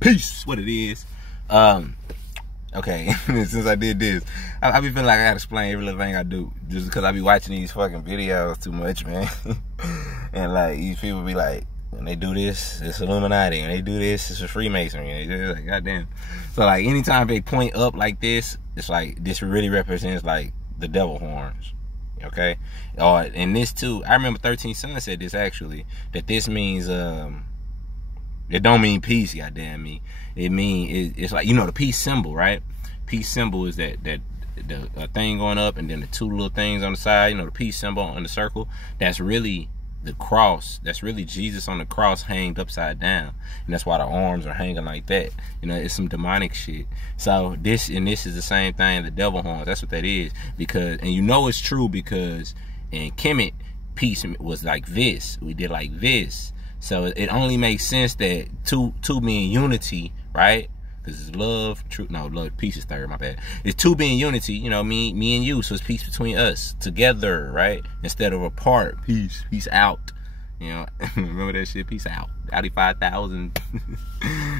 Peace. What it is. Okay, since I did this, I be feeling like I gotta explain every little thing I do, just because I be watching these fucking videos too much, man. And like, these people be like, when they do this, it's Illuminati. When they do this, it's a Freemasonry. And it's like, goddamn. So like, anytime they point up like this, it's like, this really represents like the devil horns. Okay? Or, and this too, I remember 13 Sun said this actually, that this means, it don't mean peace, goddamn me. It's like, you know, the peace symbol, right? Peace symbol is that the thing going up and then the two little things on the side, you know, the peace symbol on the circle. That's really the cross. That's really Jesus on the cross hanged upside down. And that's why the arms are hanging like that. You know, it's some demonic shit. So this is the same thing, the devil horns. That's what that is. Because, and you know it's true because in Kemet, peace was like this. We did like this. So it only makes sense that two being unity, right? Because it's love, truth. No, love, peace is third. My bad. It's two being unity. You know, me and you. So it's peace between us, together, right? Instead of apart. Peace out. You know, remember that shit? Peace out. Audi 5000.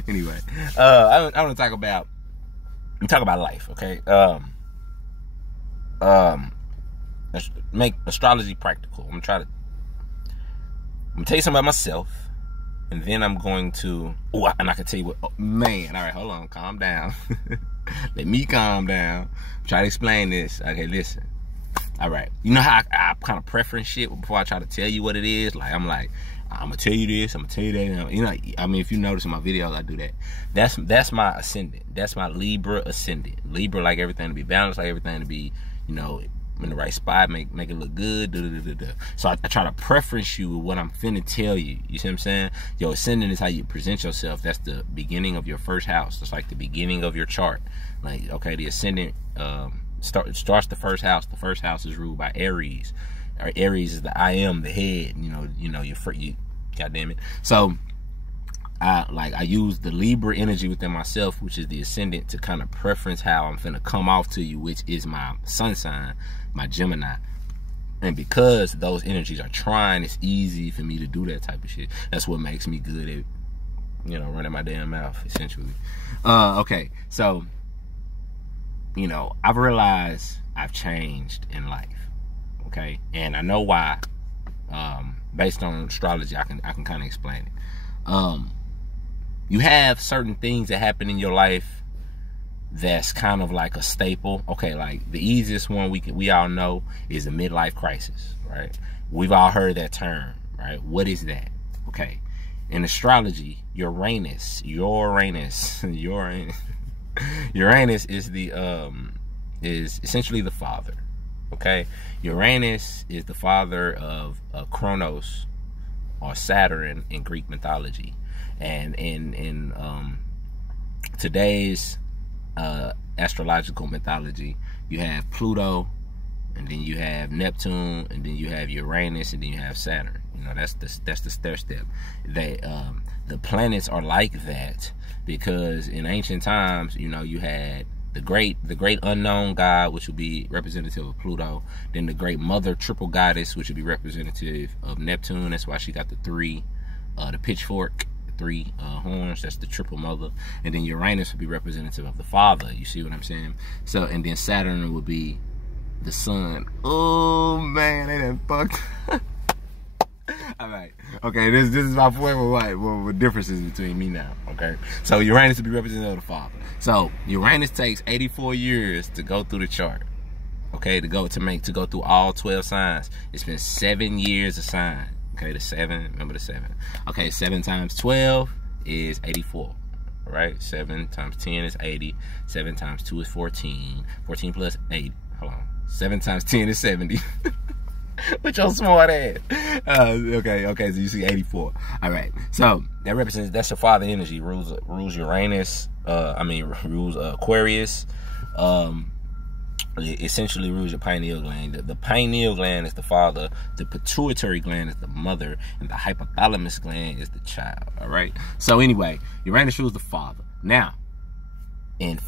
Anyway, I want to talk about. Talk about life, okay? Make astrology practical. I'm gonna tell you something about myself, and then I'm going to, and I can tell you what, oh, man, all right, hold on, calm down. Let me calm down. Try to explain this. Okay, listen. All right, you know how I kind of preference shit before I try to tell you what it is? Like, I'm like, I'm going to tell you this, I'm going to tell you that. You know, I mean, if you notice in my videos, I do that. That's my ascendant. That's my Libra ascendant. Libra like everything to be balanced, like everything to be, you know, in the right spot, make it look good. So I try to preference you with what I'm finna tell you. You see what I'm saying? Your ascendant is how you present yourself. That's the beginning of your first house. It's like the beginning of your chart. Like, okay, the ascendant starts the first house. The first house is ruled by Aries. Or Aries is the I am, the head. You know, you goddamn it. So I use the Libra energy within myself, which is the ascendant, to kind of preference how I'm finna come off to you, which is my sun sign, my Gemini. And because those energies are trying, it's easy for me to do that type of shit. That's what makes me good at, you know, running my damn mouth, essentially. Okay, so, you know, I've realized I've changed in life, okay? And I know why. Based on astrology, I can kind of explain it. You have certain things that happen in your life that's kind of like a staple. Okay, like the easiest one we all know is a midlife crisis, right? We've all heard that term, right? What is that? Okay, in astrology, Uranus is essentially the father. Okay, Uranus is the father of Chronos or Saturn in Greek mythology. And in today's astrological mythology, you have Pluto, and then you have Neptune, and then you have Uranus, and then you have Saturn. You know, that's the stair step. The planets are like that because in ancient times, you know, you had the great unknown god, which would be representative of Pluto, then the great mother triple goddess, which would be representative of Neptune. That's why she got the pitchfork, three horns. That's the triple mother. And then Uranus would be representative of the father. You see what I'm saying? So, and then Saturn would be the sun. Oh man, they done fucked. All right. Okay, this is my point with what differences between me now. Okay, so Uranus would be representative of the father. So Uranus takes 84 years to go through the chart. Okay, to go through all 12 signs. It's been 7 years a sign. Okay, the 7, remember the 7. Okay, 7 times 12 is 84, right? 7 times 10 is 80. 7 times 2 is 14. 14 plus 8, hold on. 7 times 10 is 70. With your smart ass. Okay, so you see 84. All right, so that represents, that's your father energy. Rules Uranus, rules Aquarius. It essentially rules your pineal gland. The pineal gland is the father, the pituitary gland is the mother, and the hypothalamus gland is the child. All right. So anyway, Uranus rules the father. Now, in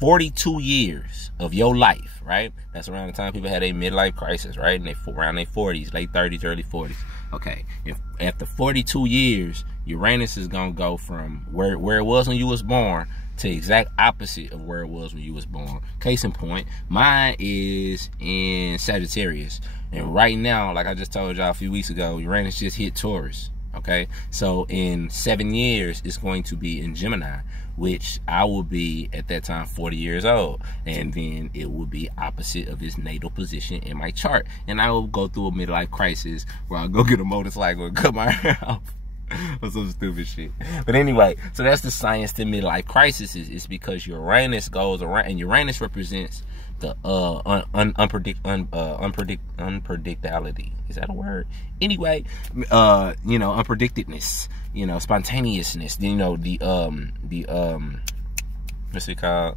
42 years of your life, right? That's around the time people had a midlife crisis, right? And around their 40s, late 30s, early 40s. Okay. If after 42 years, Uranus is gonna go from where it was when you was born to the exact opposite of where it was when you was born. Case in point, mine is in Sagittarius, and right now, like I just told y'all a few weeks ago, Uranus just hit Taurus. Okay, so in 7 years, it's going to be in Gemini, which I will be at that time 40 years old, and then it will be opposite of its natal position in my chart, and I will go through a midlife crisis where I'll go get a motorcycle and cut my hair off or some stupid shit. But anyway, so that's the science to midlife crisis. Is because Uranus goes around, and Uranus represents the unpredictability. Is that a word? Anyway, unpredictedness, spontaneousness, what's it called?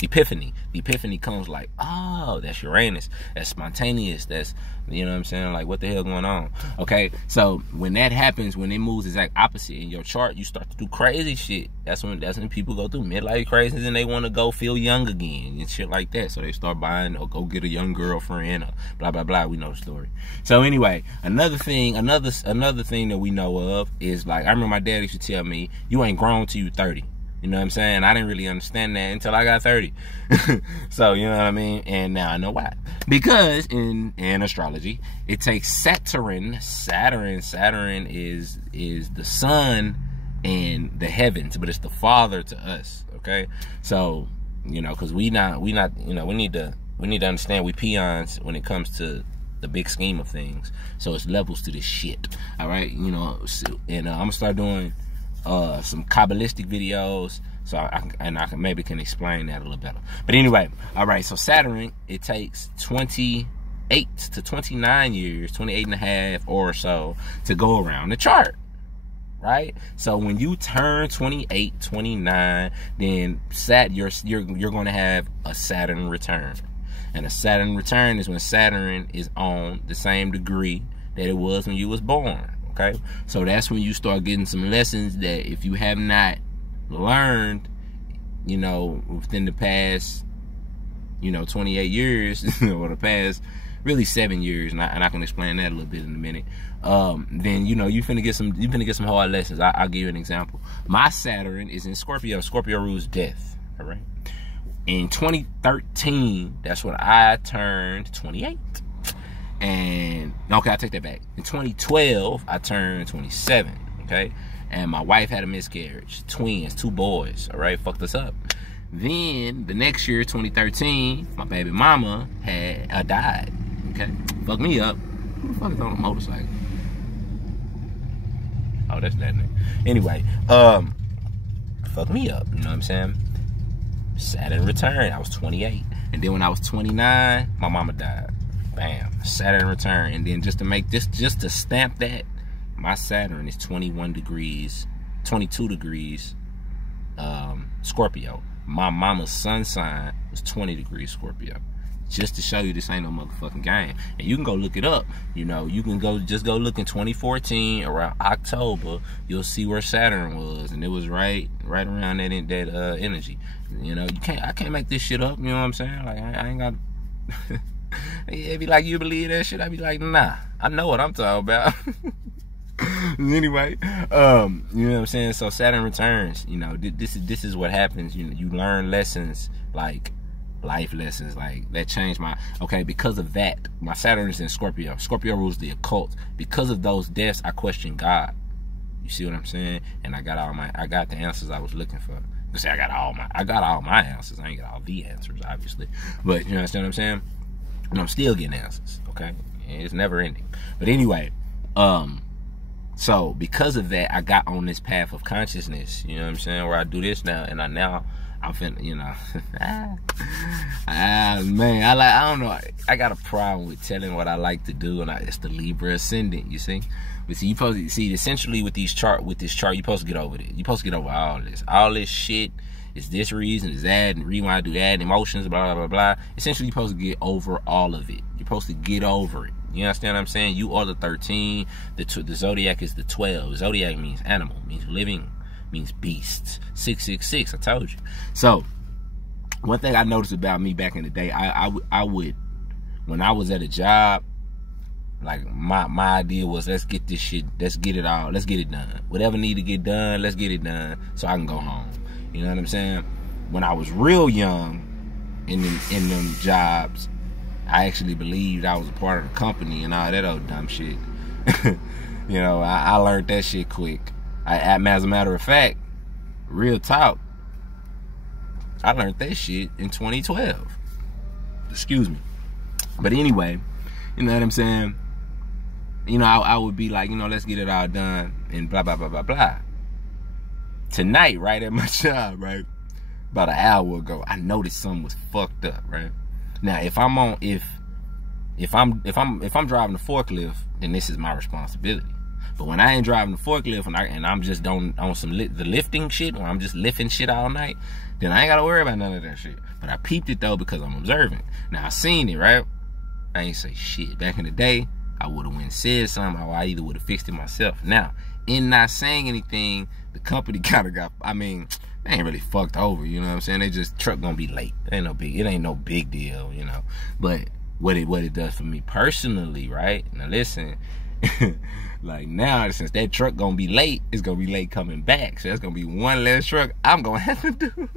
Epiphany. The epiphany comes like, oh, that's Uranus. That's spontaneous. That's, you know what I'm saying? Like, what the hell going on? Okay, so when that happens, when it moves exact opposite in your chart, you start to do crazy shit. That's when people go through midlife crisis and they want to go feel young again and shit like that. So they start buying or go get a young girlfriend or blah blah blah. We know the story. So anyway, another thing that we know of is, like, I remember my dad used to tell me, you ain't grown till you 30. You know what I'm saying? I didn't really understand that until I got 30. So, you know what I mean? And now I know why. Because in astrology, it takes Saturn. Saturn is the sun and the heavens, but it's the father to us. Okay? So, because we need to understand we peons when it comes to the big scheme of things. So it's levels to this shit. All right? And I'm gonna start doing some Kabbalistic videos, so I can maybe explain that a little better. But anyway, all right, so Saturn, it takes 28 to 29 years, 28 and a half or so, to go around the chart, right? So when you turn 28, 29, then you're going to have a Saturn return. And a Saturn return is when Saturn is on the same degree that it was when you was born. Okay, so that's when you start getting some lessons that if you have not learned, within the past, 28 years, or the past really 7 years, and I can explain that a little bit in a minute. Then you finna get some hard lessons. I'll give you an example. My Saturn is in Scorpio. Scorpio rules death. All right. In 2013, that's when I turned 28. And okay, I take that back. In 2012, I turned 27. Okay, and my wife had a miscarriage, twins, 2 boys. All right, fucked us up. Then the next year, 2013, my baby mama had died. Okay, fucked me up. Who the fuck is on a motorcycle? Oh, that's that nigga. Anyway, fucked me up. You know what I'm saying? Saturn return. I was 28, and then when I was 29, my mama died. Bam, Saturn return. And then just to stamp that, my Saturn is 22 degrees Scorpio. My mama's sun sign was 20 degrees Scorpio. Just to show you this ain't no motherfucking game. And you can go look it up. You can go look in 2014 around October. You'll see where Saturn was, and it was right around that energy. I can't make this shit up. You know what I'm saying? Like, I ain't got. It'd be like, you believe that shit? I'd be like, nah, I know what I'm talking about. Anyway, you know what I'm saying? So Saturn returns. This is what happens. You learn lessons, like life lessons, like that changed because of that, my Saturn is in Scorpio. Scorpio rules the occult. Because of those deaths, I question God. You see what I'm saying? And I got the answers I was looking for. I got all my answers. I ain't got all the answers, obviously, but you understand what I'm saying? And I'm still getting answers, okay? And it's never ending. But anyway, so because of that, I got on this path of consciousness, you know what I'm saying, where I do this now, and I'm finna, man, I don't know, I got a problem with telling what I like to do, and it's the Libra ascendant, you see? But see, essentially with this chart, you're supposed to get over it. You're supposed to get over all this shit. It's this reason, it's that, and the reason why I do that, and emotions, blah, blah, blah, blah. Essentially, you're supposed to get over all of it. You're supposed to get over it. You understand what I'm saying? You are the 13. The zodiac is the 12. Zodiac means animal, means living, means beasts. 666, I told you. So, one thing I noticed about me back in the day, I would, when I was at a job, Like my idea was, let's get this shit, let's get it done. Whatever need to get done, let's get it done so I can go home. You know what I'm saying? When I was real young in them jobs, I actually believed I was a part of the company and all that old dumb shit. You know, I learned that shit quick. As a matter of fact, real talk, I learned that shit in 2012. Excuse me. But anyway, you know what I'm saying? You know, I would be like, you know, let's get it all done and blah, blah, blah, blah, blah. Tonight, right at my job, right, about an hour ago, I noticed something was fucked up, right? Now, if I'm driving the forklift, then this is my responsibility. But when I ain't driving the forklift and I'm just on some the lifting shit, or I'm just lifting shit all night, then I ain't gotta worry about none of that shit. But I peeped it though because I'm observant. Now I seen it, right? I ain't say shit. Back in the day, I would have went and said something, or I either would have fixed it myself. Now, in not saying anything, the company kind of got, I mean, they ain't really fucked over, you know what I'm saying? They just, truck gonna be late. It ain't no big deal, you know. But what it does for me personally, right? Now listen, like now, since that truck gonna be late, it's gonna be late coming back. So that's gonna be one less truck I'm gonna have to do.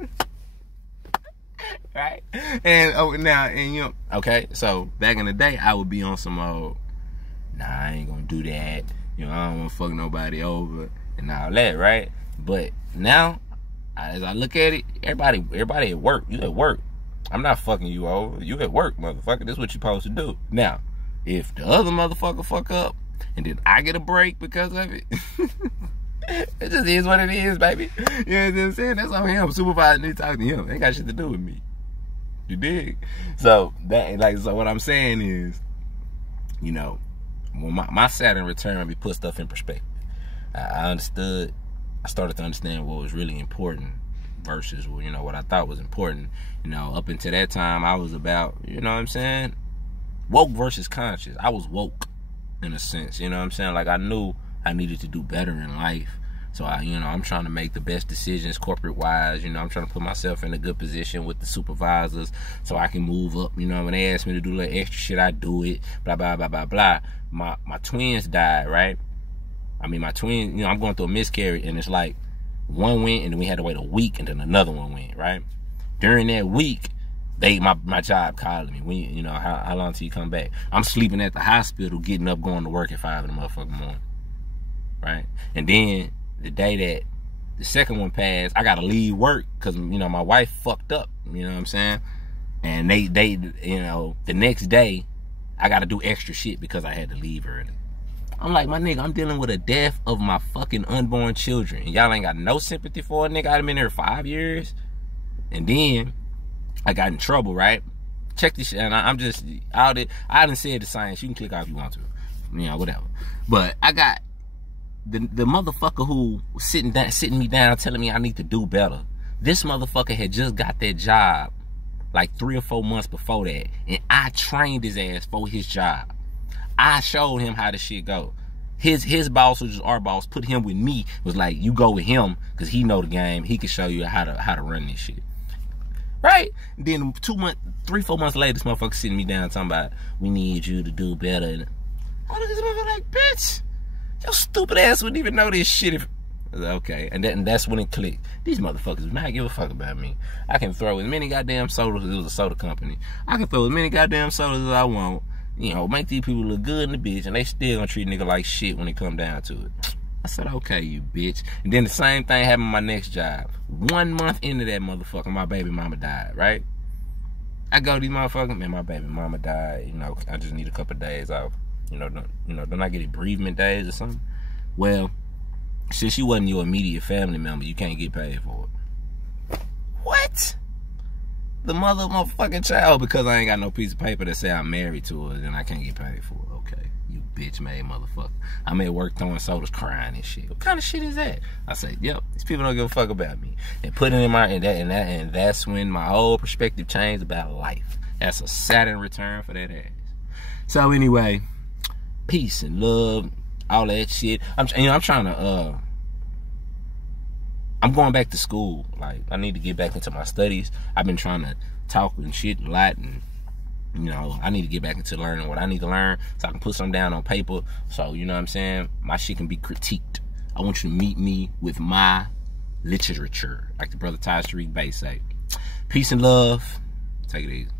Right? And you know, okay, so back in the day, I would be on some old, nah, I ain't gonna do that. You know, I don't wanna fuck nobody over and all that, right? But now, as I look at it, everybody at work. You at work. I'm not fucking you over. You at work, motherfucker. This is what you supposed to do. Now, if the other motherfucker fuck up, and then I get a break because of it, it just is what it is, baby. You know what I'm saying? That's on him. Supervisor need to talk to him. Ain't got shit to do with me. You dig? So what I'm saying is, you know, when my Saturn return, we put stuff in perspective. I started to understand what was really important versus, you know, what I thought was important. You know, up until that time, I was about, you know what I'm saying, woke versus conscious. I was woke in a sense, you know what I'm saying? Like, I knew I needed to do better in life. So I'm trying to make the best decisions corporate wise. You know, I'm trying to put myself in a good position with the supervisors so I can move up. You know, when they ask me to do little extra shit, I do it. Blah, blah, blah, blah, blah. My twins died, right? I mean, my twins, you know, I'm going through a miscarriage, and it's like one went, and then we had to wait a week, and then another one went, right? During that week, my job calling me. When you know, how long till you come back? I'm sleeping at the hospital, getting up, going to work at 5 in the motherfucking morning, right? And then the day that the second one passed, I gotta leave work because, you know, my wife fucked up. You know what I'm saying? And they you know, the next day I gotta do extra shit because I had to leave early. I'm like, my nigga, I'm dealing with a death of my fucking unborn children, and y'all ain't got no sympathy for a nigga. I've been there 5 years, and then I got in trouble, right? Check this shit, and I'm just out it. I done said the science. You can click out if you want to, you know, whatever. But I got the motherfucker who was sitting me down, telling me I need to do better. This motherfucker had just got that job like 3 or 4 months before that, and I trained his ass for his job. I showed him how the shit go. His boss, which is our boss, put him with me. Was like, you go with him because he know the game. He can show you how to run this shit. Right? Then 3, 4 months later, this motherfucker sitting me down talking about, we need you to do better. And I look at this motherfucker like, bitch, your stupid ass wouldn't even know this shit if... Okay, and that's when it clicked. These motherfuckers do not give a fuck about me. I can throw as many goddamn sodas. It was a soda company. I can throw as many goddamn sodas as I want. You know, make these people look good in the bitch, and they still gonna treat a nigga like shit when it come down to it. I said, okay, you bitch. And then the same thing happened in my next job. 1 month into that motherfucker, my baby mama died, right? I go to these motherfuckers, man, my baby mama died. You know, I just need a couple of days off. Don't I get bereavement days or something? Well, since she wasn't your immediate family member, you can't get paid for it. What? The motherfucking child, because I ain't got no piece of paper that say I'm married to her, then I can't get paid for it. Okay, you bitch-made motherfucker. I'm at work throwing sodas, crying and shit. What kind of shit is that? I say, yep, these people don't give a fuck about me. And put it in my, and that's when my whole perspective changed about life. That's a Saturn return for that ass. So anyway, peace and love, all that shit. I'm trying to, I'm going back to school. Like, I need to get back into my studies. I've been trying to talk and shit a lot, and You know, I need to get back into learning what I need to learn so I can put something down on paper. So, you know what I'm saying? My shit can be critiqued. I want you to meet me with my literature, like the brother Taj Tariq Bey say. Peace and love. Take it easy.